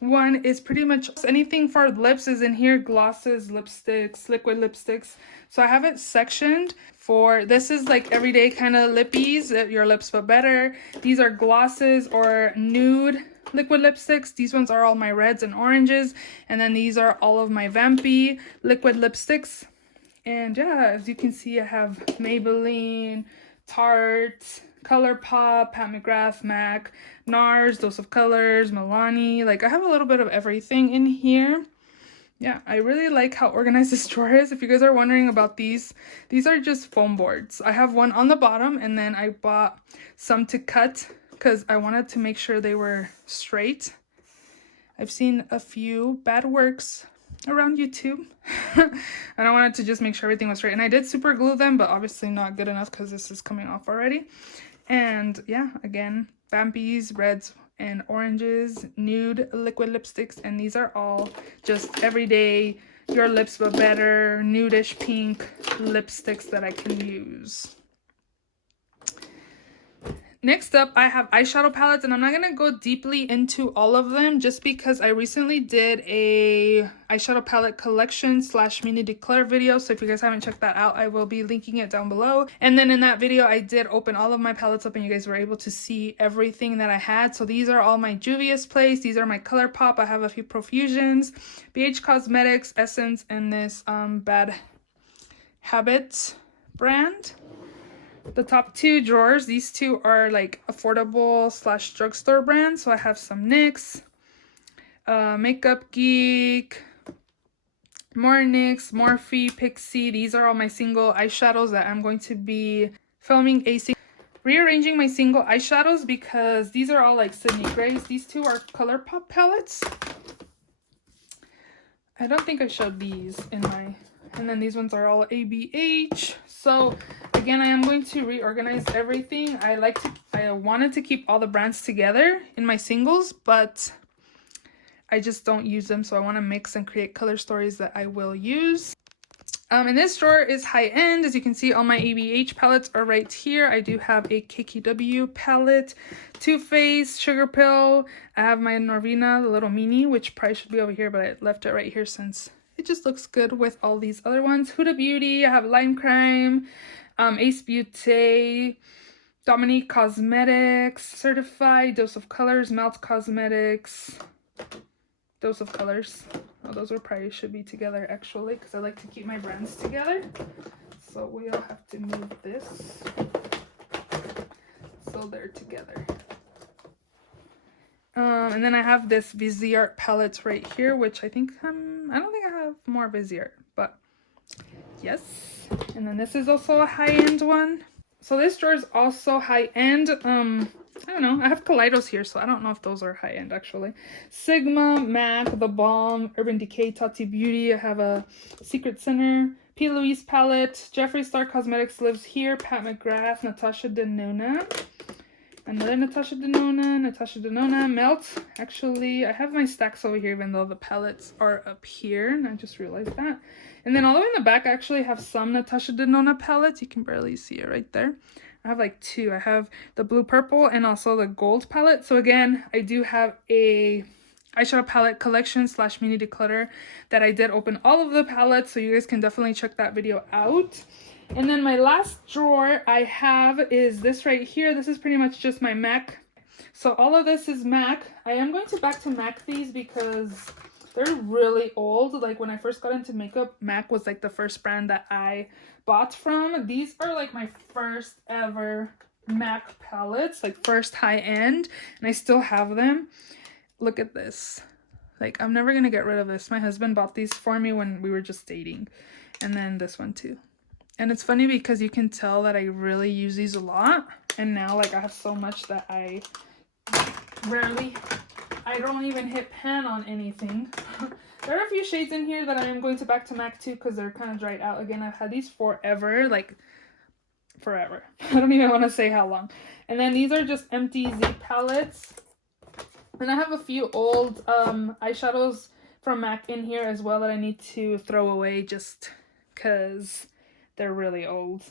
one is pretty much anything for lips is in here. Glosses, lipsticks, liquid lipsticks. So I have it sectioned for, this is like everyday kind of lippies, your lips but better. These are glosses or nude liquid lipsticks. These ones are all my reds and oranges. And then these are all of my vampy liquid lipsticks. And yeah, as you can see, I have Maybelline, Tarte, ColourPop, Pat McGrath, MAC, NARS, Dose of Colors, Milani. Like, I have a little bit of everything in here. Yeah, I really like how organized this drawer is. If you guys are wondering about these are just foam boards. I have one on the bottom, and then I bought some to cut because I wanted to make sure they were straight. I've seen a few bad works around YouTube and I wanted to just make sure everything was straight, and I did super glue them, but obviously not good enough because this is coming off already. And yeah, again, Vampies, reds and oranges, nude liquid lipsticks, and these are all just everyday your lips but better nudish pink lipsticks that I can use. Next up, I have eyeshadow palettes, and I'm not going to go deeply into all of them just because I recently did a eyeshadow palette collection / mini declare video. So if you guys haven't checked that out, I will be linking it down below. And then in that video, I did open all of my palettes up and you guys were able to see everything that I had. So these are all my Juvia's Place. These are my ColourPop. I have a few Profusions, BH Cosmetics, Essence, and this Bad Habit brand. The top two drawers, these two are like affordable / drugstore brands. So I have some NYX, Makeup Geek, more NYX, Morphe, Pixie. These are all my single eyeshadows that I'm going to be filming rearranging my single eyeshadows because these are all like Sydney Grace. These two are ColourPop palettes. I don't think I showed these in my... And then these ones are all ABH. So again, I am going to reorganize everything. I wanted to keep all the brands together in my singles, but I just don't use them. So I want to mix and create color stories that I will use. And this drawer is high end. As you can see, all my ABH palettes are right here. I do have a KKW palette, Too Faced, Sugar Pill. I have my Norvina, the little mini, which probably should be over here, but I left it right here since it just looks good with all these other ones. Huda Beauty, I have Lime Crime, Ace Beauty, Dominique Cosmetics, Certified, Dose of Colors, Melt Cosmetics, Dose of Colors. Oh, those are probably should be together actually because I like to keep my brands together. So we'll have to move this so they're together. And then I have this Viseart palette right here, which I think, I don't think I have more Viseart, but yes. And then this is also a high-end one. So this drawer is also high-end. I don't know. I have Kaleidos here, so I don't know if those are high-end actually. Sigma, MAC, The Balm, Urban Decay, Tati Beauty. I have a Secret Center, P. Louise palette. Jeffree Star Cosmetics lives here. Pat McGrath, Natasha Denona. Another Natasha Denona, Melt. Actually, I have my stacks over here even though the palettes are up here. And I just realized that. And then all the way in the back, I actually have some Natasha Denona palettes. You can barely see it right there. I have like two. I have the blue purple and also the gold palette. So again, I do have a eyeshadow palette collection / mini declutter that I did open all of the palettes. So you guys can definitely check that video out. And then my last drawer I have is this right here. This is pretty much just my MAC. So all of this is MAC. I am going to back to MAC these because they're really old. Like when I first got into makeup, MAC was like the first brand that I bought from. These are like my first ever MAC palettes, like first high end, and I still have them. Look at this. Like I'm never gonna get rid of this. My husband bought these for me when we were just dating. And then this one too. And it's funny because you can tell that I really use these a lot. And now like I have so much that I don't even hit pan on anything. There are a few shades in here that I am going to back to MAC too because they're kind of dried out. Again, I've had these forever. Like forever. I don't even want to say how long. And then these are just empty Z palettes. And I have a few old eyeshadows from MAC in here as well that I need to throw away just because they're really old.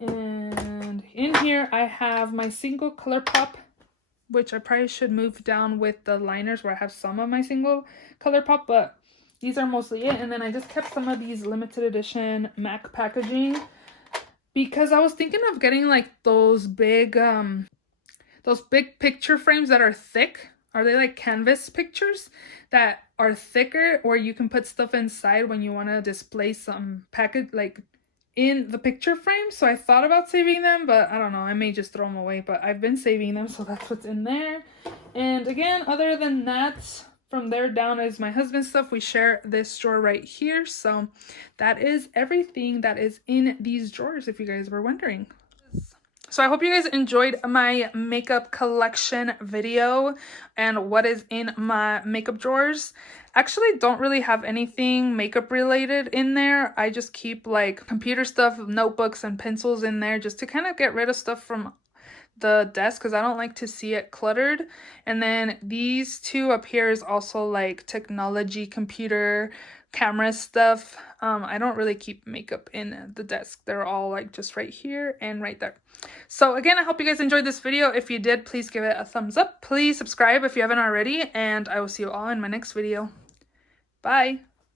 And in here I have my single color pop, which I probably should move down with the liners where I have some of my single color pop, but these are mostly it. And then I just kept some of these limited edition MAC packaging because I was thinking of getting like those big picture frames that are thick. Are they like canvas pictures that are thicker, where you can put stuff inside when you want to display some package like in the picture frame? So I thought about saving them, but I don't know, I may just throw them away, but I've been saving them, so that's what's in there. And again, other than that, from there down is my husband's stuff. We share this drawer right here, so that is everything that is in these drawers, if you guys were wondering. So I hope you guys enjoyed my makeup collection video and what is in my makeup drawers. Actually don't really have anything makeup related in there. I just keep like computer stuff, notebooks and pencils in there just to kind of get rid of stuff from the desk because I don't like to see it cluttered. And then these two up here is also like technology, computer, camera stuff. I don't really keep makeup in the desk. They're all like just right here and right there. So again, I hope you guys enjoyed this video. If you did, please give it a thumbs up. Please subscribe if you haven't already, and I will see you all in my next video. Bye.